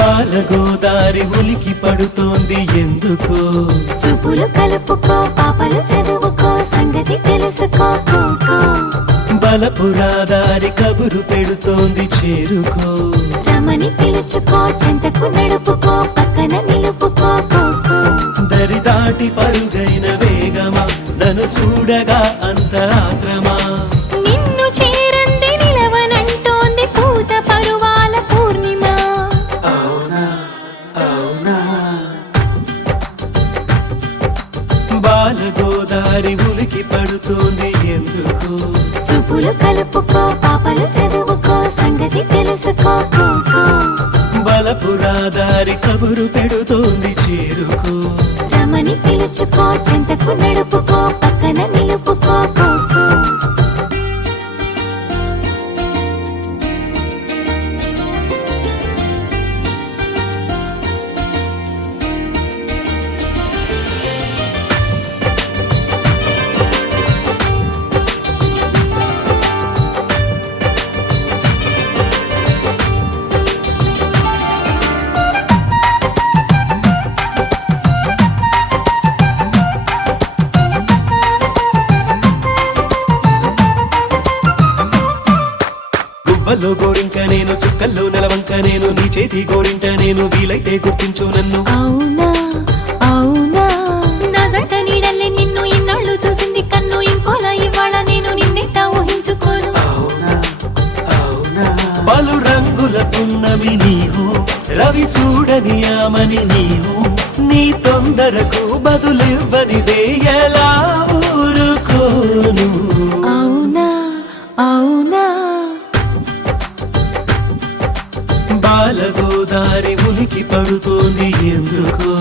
బాలగోదారి ఉలికి పడుతోంది ఎందుకో చూపులు కలుపుకో పాపలు చదువుకో సంగతి తెలుసుకో బలపురాదారి కబురు పెడుతోంది చేరుకో రమని పిలుచుకో చెంతకు నడుపుకో పక్కన నిలుపుకో దరి దాటి పరుగైన వేగమా నన్ను చూడగా అంత ఆత్రమా నిన్ను చేరంది నిలవనంటోంది పూత పరువాల పూర్ణిమ అవునా అవునా బాలగోదారి ఉలికి పడుతోంది ఎందుకో చూపులు కలుపుకో పాపలు చదువుకో సంగతి తెలుసుకో బలపురాదారి కబురు పెడుతోంది చేరుకో రమని పిలుచుకో చెంతకు నడుపుకో పక్కన నిలుపుకో గువ్వల్లో గోరింక నేను చుక్కల్లో నెలవంక నేను నీ చేతి గోరింట నేను వీలైతే గుర్తించు నన్ను అవునా అవునా నా జంట నీడల్లే నిన్ను ఇన్నాళ్ళు చూసింది కన్ను ఇంకోలా ఇవాళ నేను నిన్నెట్ట ఊహించుకోను పలు రంగుల పున్నమి నీవు రవి చూడని ఆమని నీవు నీ తొందరకు బదులివ్వనిదే ఎలా ఊరుకోను అవునా అవునా బాలగోదారి ఉలికి పడుతోంది ఎందుకో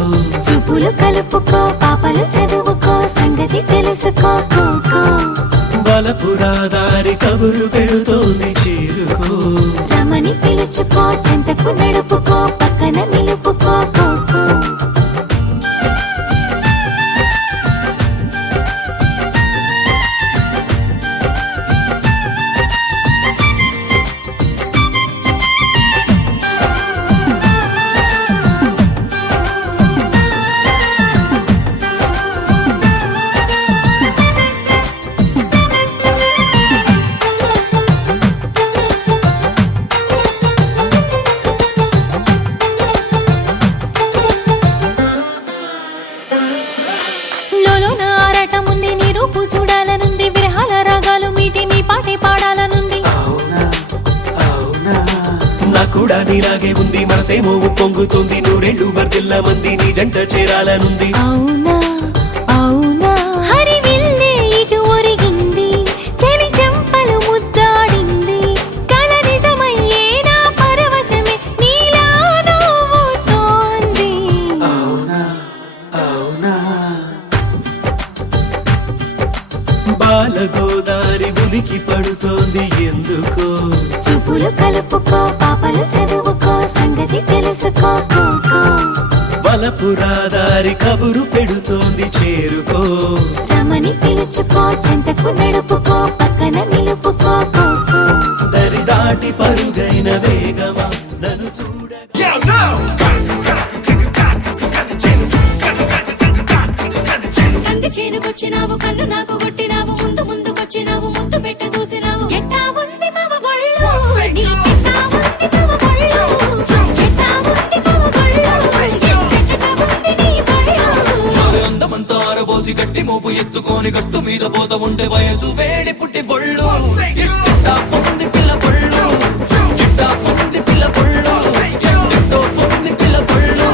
చూపులు కలుపుకో పాపలు చదువుకో సంగతి తెలుసుకో బలపురాదారి కబురు పెడుతోంది చేరుకో రమని పిలుచుకో చెంతకు నడుపుకో పక్కన నిలుపుకో చూడాలనుంది విరహాల రాగాలు మీటి నీ పాటే పాడాలనుంది నా కూడా నీలాగే ఉంది మనసేమో పొంగుతుంది నూరేళ్లు వర్దిల్ల మంది నీ జంట చేరాలనుంది అవునా అవునా హరివిల్లే ఇటు ఒరిగింది చలి చెంపలు ముద్దాడింది కల నిజమయ్యే నా పరవశమే నీలా నవ్వుతోంది అవునా అవునా బాలగోదారి ఉలికి పడుతోంది ఎందుకో చూపులు కలుపుకో పాపలు చదువుకో సంగతి తెలుసుకో బలపురాదారి కబురు పెడుతోంది చేరుకో రమని పిలుచుకో చెంతకు నడుపుకో పక్కన నిలుపుకో దరి దాటి పరుగైన వేగమా నన్ను చూడగా కంది చేనుకొచ్చినావు కన్ను నాకు కొట్టినావు ముందు ముందుకొచ్చినావు ముందు పెట్ట చూసినావు ఎట్టా ఉంది మవ గొళ్ళు నీ ఎట్టా ఉంది మవ గొళ్ళు ఎట్టా ఉంది మవ గొళ్ళు ఎట్టట ఉంది నీ గొళ్ళు అందమంతా ఆరబోసి గట్టి మోపు ఎత్తుకొని గట్టు మీద పోత ఉంటే వయసు వేడి పుట్టి బొళ్ళు ఎట్టా ఉంది పిల్ల బొళ్ళు ఎట్టా ఉంది పిల్ల బొళ్ళు ఎట్టో ఉంది పిల్ల బొళ్ళు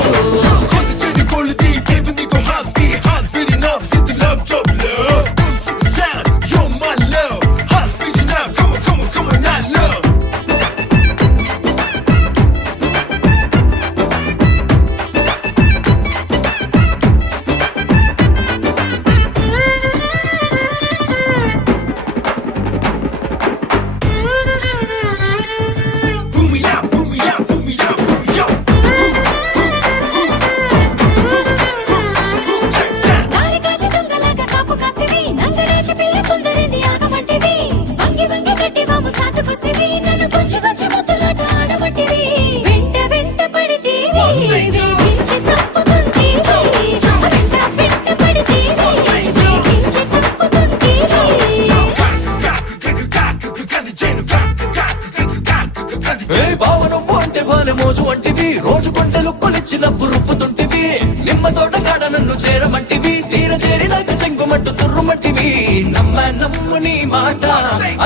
ఏ బావ నువ్వు అంటే బాలె మోజు వంటివి, రోజు కొంటే లుక్కులిచ్చి నవ్వు రుప్పుతుంటివి, నిమ్మ తోట కాడ నన్ను చేరమంటివి, తీర చేరినాక చెంగుమట్టు తుర్రుమట్టివి, నమ్ము నీ మాట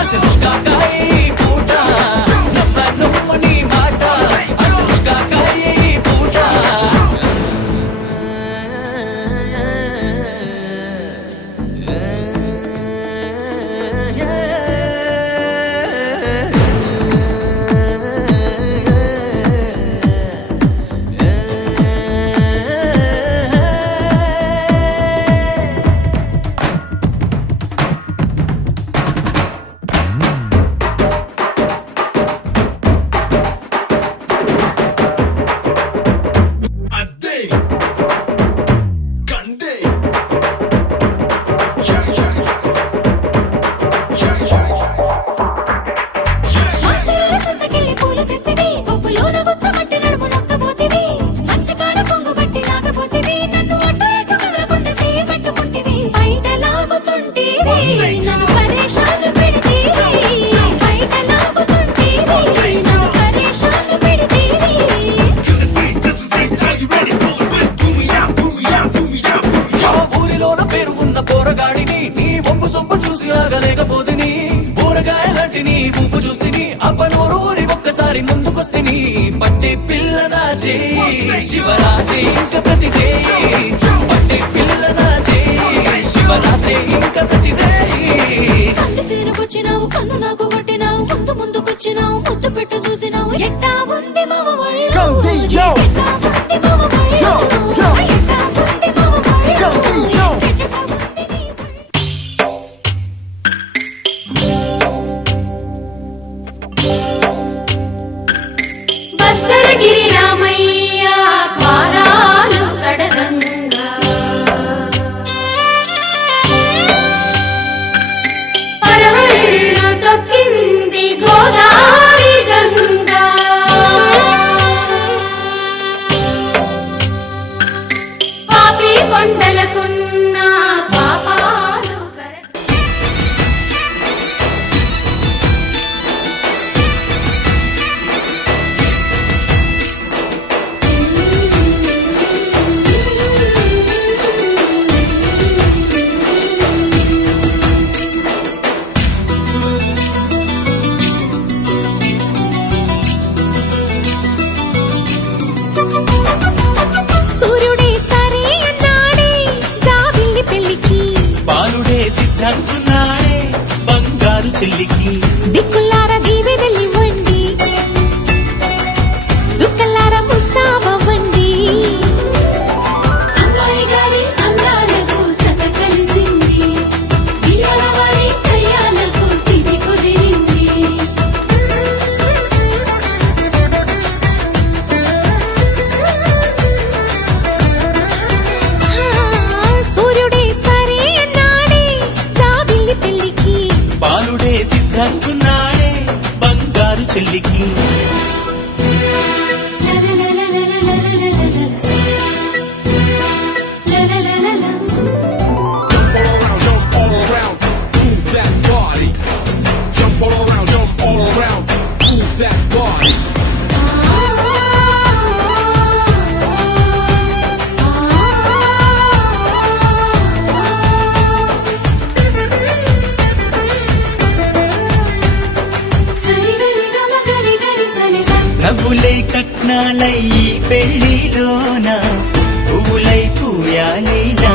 అసలు కాకాయి పూట, నమ్ము నీ మాట అసలు కాకాయి పూట. మా చెల్లెల సంతకెళ్ళి పూలు తెస్తివి, కొప్పులోన గుచ్చబట్టి నడుము నొక్కబోతివి, మంచకాడ కొంగు బట్టి లాగబోతివి, నన్ను అటు ఇటు కదలకుండా చెయ్యి పట్టుకుంటివి, బయట లాగుతుంటివి, నన్ను పరేషాన్లు పెడితివి, బయట లాగుతుంటివి, నన్ను పరేషాన్లు పెడితివి. ఆ ఊరిలోన పేరు ఉన్న పోరగాడిని, నీ వంపు సొంపు చూసి ఆగలేకపోతిని, ఊరగాయలాంటి నీ ఊపు చూస్తిని, అబ్బనూరు ఊరి ఒక్కసారి ముందుకొస్తిని, పట్టి పిల్ల నా చేయి శివరాత్రి ఇంక ప్రతి చేయి, పట్టి పిల్ల నా చేయి శివరాత్రి ఇంక ప్రతి చేయి. కంటి సీనుకొచ్చినావు, కన్ను నాకు కొట్టినావు, ముందుకొచ్చినావు, ముద్దు పెట్టు చూసినావు, ఎట్టా ఉంది మావ ఒళ్ళు, ఎట్టా ఉంది మావ ఒళ్ళు, ఎట్టా ఉంది మావ ఒళ్ళు, ఎట్టా ఉంది నీ ఒళ్ళు. భద్రగిరి రామయ్య పాదాలు కడగంగా, పరవళ్ళు తొక్కింది గోదావరి గంగా, పాపి కొండలకున్న పాపాలు కరగ. సూర్యుడే సరే అన్నాడే జాబిల్లి పెళ్లికి, బాలుడే సిద్ధంగున్నాడే బంగారు చెల్లికి, దిక్కులార దీవెనలివ్వండి, చుక్కలార ముస్తాబవ్వండి, అమ్మాయి గారి అందాలకు చక్క కలిసింది, ఇయ్యాల వారి కయ్యాలకు తిది కుదిరింది. సూర్యుడే సరే అన్నాడే జాబిల్లి పెళ్లికి, బాలుడే సిద్ధంగున్నాడే బంగారు చెల్లికి. Jump all around, move that body. Jump all around, move that body. నవ్వులై కట్నాలై ఈ పెళ్లిలోన పువ్వులై పూయాలిలా,